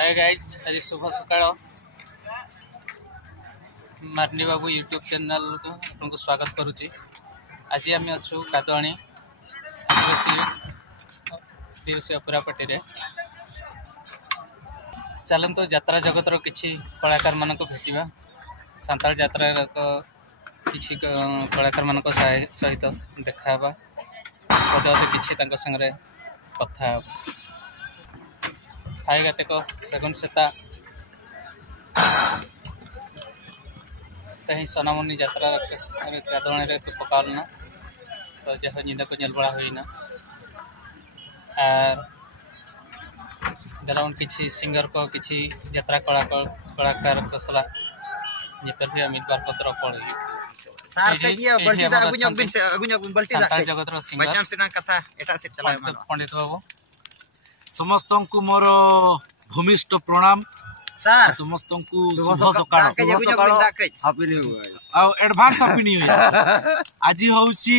Hi guys, आज शुभ सकाळ Marnie बाबू YouTube channel को आपको स्वागत करुच्ची। आज आम अच्छु कादवाणी आदिवासी अपुरापटी चलतु यात्रा जगतर किसी कलाकार मान भेटा सांताल यात्रा किसी कलाकार मान सहित देखा पदे किसी संगे कथा हाय गातेक सेगुन सेता तही सोनामुनि यात्रा कादवाणी पकालना तो जहाँ निंदा को नल बड़ा हुईना और जलावन किसी सिंगर को किसी यात्रा कलाकार को सला पर भी मिल बार पत्र पड़ी जगत पंडित बाबू समस्त को मोर भूमिष्ठ प्रणाम समस्त को शुभ सकाळ एडवांस हैप्पी न्यू ईयर। आज होउची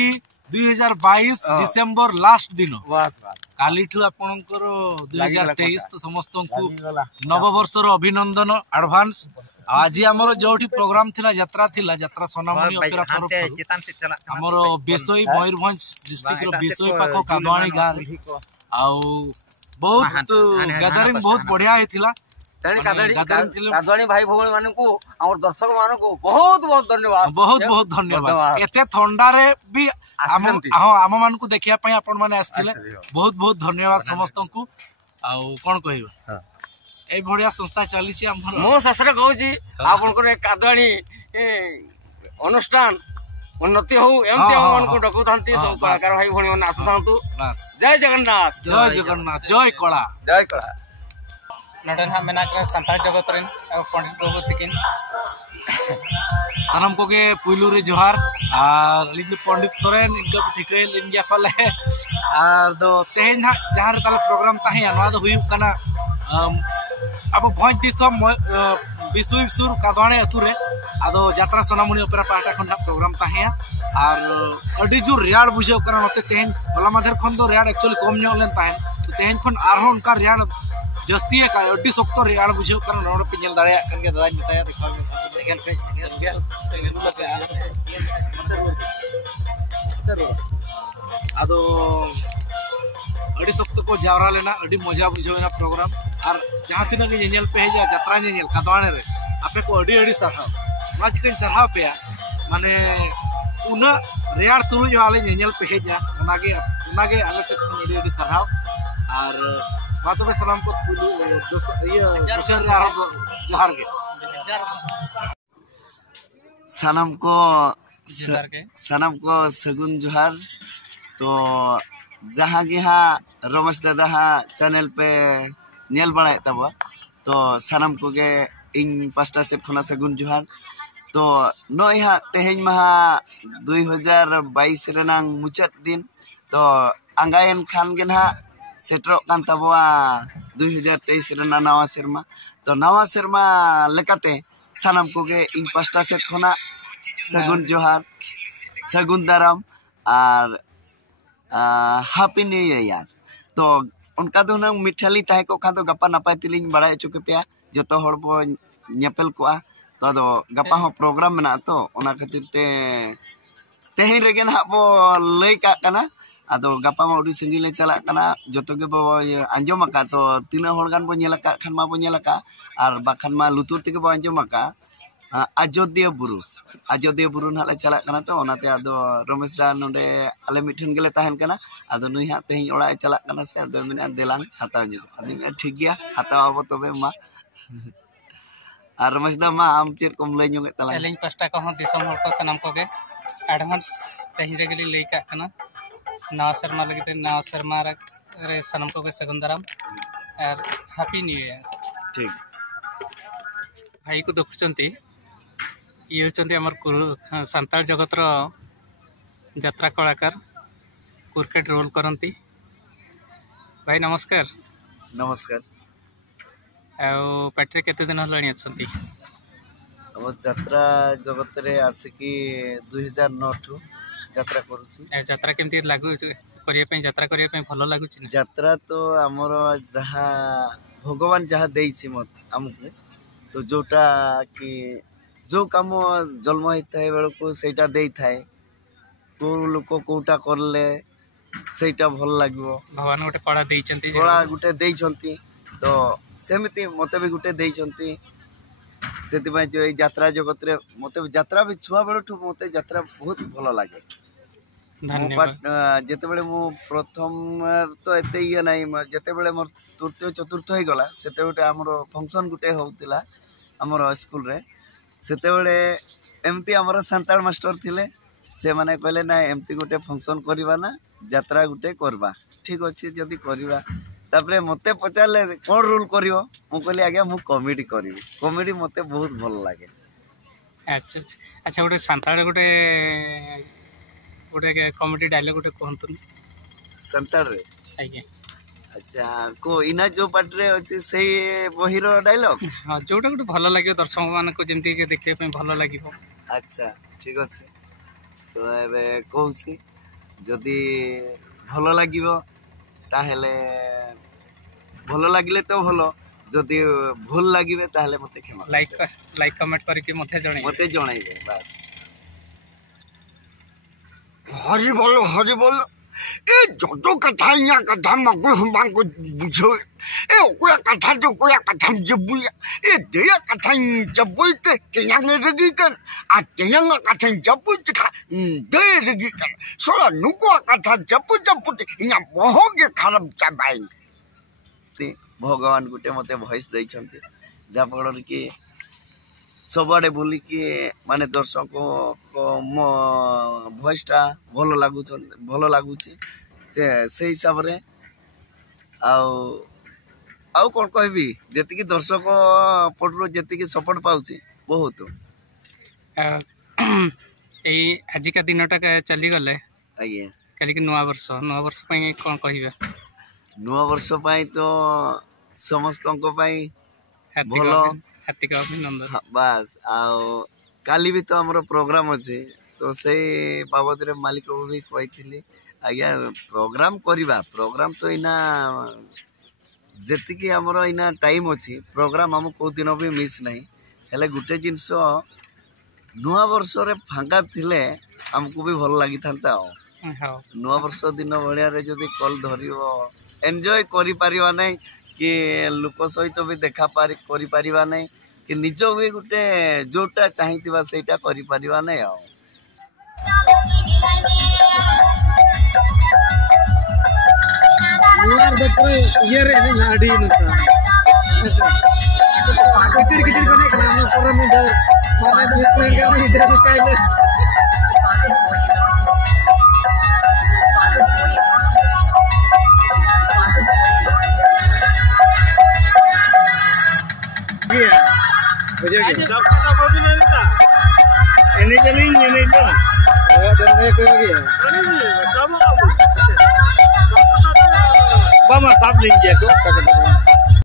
2022 डिसेंबर लास्ट दिन काली ठू आपनकर 2023 तो समस्त को नववर्षर अभिनंदन एडवांस। आज आमर जोठी प्रोग्राम थिला यात्रा सोनामुनि अपेरा तरफ आमर बेसोई मयूरभंज डिस्ट्रिक्ट रो बेसोई पाखो कादवाणी गाँ आउ बहुत गैदरिंग बहुत बढ़िया हेतिला। कादवाणी भाई भौणी मानकू हमर दर्शक मानकू बहुत बहुत धन्यवाद एते ठंडा रे भी आम मान को देखिया पई आपन माने आस्थिले बहुत बहुत धन्यवाद समस्त को। आ कोन कहबो ए बढ़िया संस्था चली छी हमर मो ससरे कहू छी आपन को कादवाणी अनुष्ठान उन्नति हो एमते मन को डकु थांती सब कलाकार भाई भौणी मन आसु थांतु। जय जगन्नाथ जय कला नडन हम मेना कर संताल जगत रेन पंडित बाबू तिकिन सनम को के पुइलू रे जोहार और लिंग पंडित सोरेन इनका ठिके लिंगिया फले और दो तेन जहां ताले प्रोग्राम ताहे अनवा दो हुई कना अब भोज दिसम विश्वसुर कादवाणी अतुरे आदो यात्रा सोनामुनि ओपेरा पाटा खन प्रोग्राम ताहे और अडी जो रियाड बुझे करा नते तेन होला माधर खन दो रियाड एक्चुअली कम नो लेन ताहे तो तेन खन आरो उनका रियाड जस्ती है का अड्डी सख्त रियाड बुझे कर नोड पिंजल दाड़े कन के दादा बताया देखा आदो अड्डी सख्त को जावरा लेना अड्डी मजा बुझेना प्रोग्राम और जहां तीन के नेल पे जा यात्रा नेल कादवाणी रे आपे को अड्डी सरहाव माज कन सरहाव पे माने उना रियाड तुरु जो आले नेल पे जा उनागे आले से अड्डी सरहाव और बात में सलाम को जोहार के सनम को सगुन जोहार। तो जहाँ की हाँ रमेश दादा हाँ चैनल पे नेल बड़ा तब तो सनम को के इन पास्टा से खुना सगुन जोहार। तो नई हाँ तेहेज महा 2022 रेनांग मुचाद दिन तो आंगायन खान के ना सेटरों कान तबवा 2023 रेना नवा सेरमा तो नवा सेरमा लेकाते सनम को के इन पास्टा सेट खुना सगुन जोहार सगुन दाराम और हैप्पी न्यू ईयर। तो उनका तो नंग मिठाली ताहे को खान तो गप्पा नपाय तिलिंग बड़ा चुके पे जो तो हर बो नेपेल को तो गप्पा हो प्रोग्राम में ना तो उना खातिर ते तेही रेगेन हा बो लई का कना आदो गप्पा मा उडी संगी ले चला कना जतो के बो अंजम का तो तीन हर गान बो नेला का खान मा बो नेला का और बाखान मा लुतुर तिके बो अंजम का अयोध्या बुरु ना ले चला कना तो ओनाते आदो रमेश दा नोडे आले मिठन गेले ताहन कना आदो नुई हा तेही ओड़ा चला कना से आदो मिना देलांग हाताव जो आदि ठीक गया हाताव अब तबे मा और रमेश दा मा आम चेत कम लई ᱧᱚᱜ तला एलिंग पास्टा को हम दिसम हर को सनम को के एडवांस तेही रे गेली लई का कना नवा शर्मा लगे नवा शर्मा रे सनम को के सगुन दाराम और हैप्पी न्यू ईयर। ठीक भाई को देखुचंती ये होचंती हमर सांताल जगत रो यात्रा कलाकार क्रिकेट रोल करंती। भाई नमस्कार। नमस्कार आ पार्टी केते दिन हलाणी अछंती अब यात्रा जगत रे आसिकी 2009 ठू यात्रा करूची। यात्रा केमती लागू करिया पे यात्रा करिया पे भलो लागुची ना? यात्रा तो हमरो जहा भगवान जहाँ देइछि मत आमको तो जोटा कि जो काम जन्म होता है बेल को सेटा दे थाए को लोक कोटा करले सेटा भल लागबो भगवान गोटे कड़ा देइचंती कड़ा गुटे देइचंती तो सेमिति मते भी गुटे देइचंती सेति में जो ए यात्रा जगत रे मते यात्रा भी छुआ बेलठू मते यात्रा बहुत भल लागे जेते बेले मु प्रथम तो एते ये नाही जेते बेले मोर तृतीय चतुर्थ हो गला सेते गोटे हमर फंक्शन गुटे होतिला हमर स्कूल रे सेते बेले एमती हमर संताल मास्टर थिले से माने कहले ना एमती गोटे फंक्शन करबा ना यात्रा गुटे करबा ठीक अछि जदी करबा तापरे मते पचारले कोन रूल करिवो मु कहली आगे मु कॉमेडी करबी कॉमेडी मते बहुत भल लागे। अच्छा अच्छा गोटे संताल गोटे गोटे कॉमेडी डायलॉग गोटे कहंतु संताल रे आज्ञा अच्छा को इना जो पार्ट रे अछि सेही बहिरो डायलॉग हां जोटा गोटे भल लागियो दर्शक मान को जेमती के देखे पे भल लागियो। अच्छा ठीक अछि तो एबे कहूसी जदी भल लागियो ताहेले भल लागिले तो भलो जदी भूल लागिबे ताहेले मते क्षमा लाइक कमेंट करके मते जणाइबे बस। हरि बोल ए जो कथा या कथा मको हम को बुझो ए कोया कथा जो कोया कथा जब ए दे कथा जब ते केयांग रगी कर आ केयांग कथा जब खा दे रगी कर सोला नुको कथा जब या मोहगे खराब चबाई से भगवान गुटे मते वॉइस दैछंती जा फल कि सबआडे बोली कि माने दर्शक को मो वॉइसटा भल लागुची से हिसाब रे आउ कौन कहबी जेतिकी दर्शक पटरो जेतिकी सपोर्ट पाउची बहुत आज का दिन चली गले आज्ञा कल की नुआ वर्ष कौन कहबे नुआ वर्ष पाई तो समस्त भल हार्दिक अभिनंदन बस काली भी तो हमर प्रोग्राम अच्छे तो से बाबद रे मालिक को भी कही आज्ञा प्रोग्राम तो इना जेतिकी हमर इना टाइम अच्छी प्रोग्राम हम को दिन भी मिस नहीं हेले गुटे जिनस नुआ वर्ष रे फांका थिले हमको भी भल लगी था नुआ वर्ष दिन भाया जदि कल धरियो एंजॉय करि परिवा नहीं कि लोक सहित भी देखा करि परिवा नहीं कि निज भी गुटे जोटा चाहिथिबा सेटा करि परिवा नहीं आ नुआर देखो ये रे नहीं नाडी नता ऐसा किटिड़ किटिड़ कोने नाम पर में दर माने बिस्मिल का नहीं इधर निकाले मुझे डॉक्टर को भी नहीं था एने चलिंग तो वो दंडे को गया बाबा साहब लेंगे को